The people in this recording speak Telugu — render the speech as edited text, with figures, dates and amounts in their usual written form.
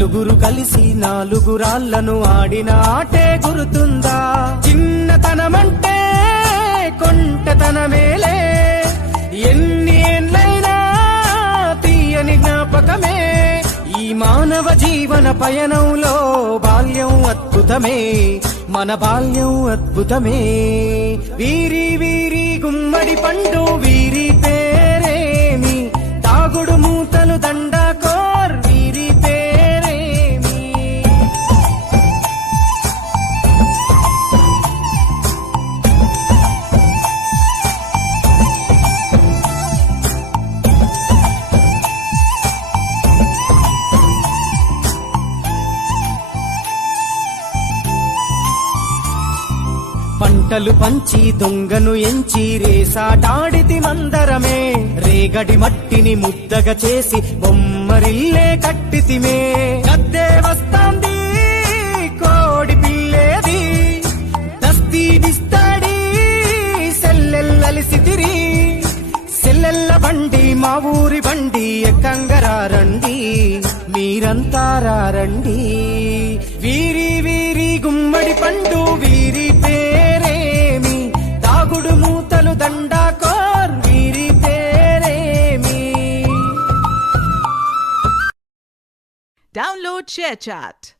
నలుగురు కలిసి నాలుగు రాళ్లను ఆడిన ఆటే గుర్తుందా? చిన్నతనమంటే కొంటతనమేలే, ఎన్ని ఏండ్లైనా తీయని జ్ఞాపకమే. ఈ మానవ జీవన పయనంలో బాల్యం అద్భుతమే, మన బాల్యం అద్భుతమే. వీరి వీరి గుమ్మడి పండు వీరి పేరేమి, తాగుడు మూతలు దండాకోర్ వీరి పేరేమి. పంటలు పంచి దొంగను ఎంచి రేసాటాడితి మందరమే, రేగడి మట్టిని ముద్దగా చేసి బొమ్మరిల్లే కట్టితిమే. గద్దే వస్తాంది కోడి పిల్లేది, దస్తీ దిస్తాడి సెల్లెల్లలిసితిరి. సెల్లెల్ల బండి మా ఊరి బండి ఎక్కంగరారండి, మీరంతా రారండి. వీరి వీరి గుమ్మడి పండు వీరి పేరేమి, తాగుడు మూతలు దండాకోర్ వీరి పేరేమి. Download ShareChat.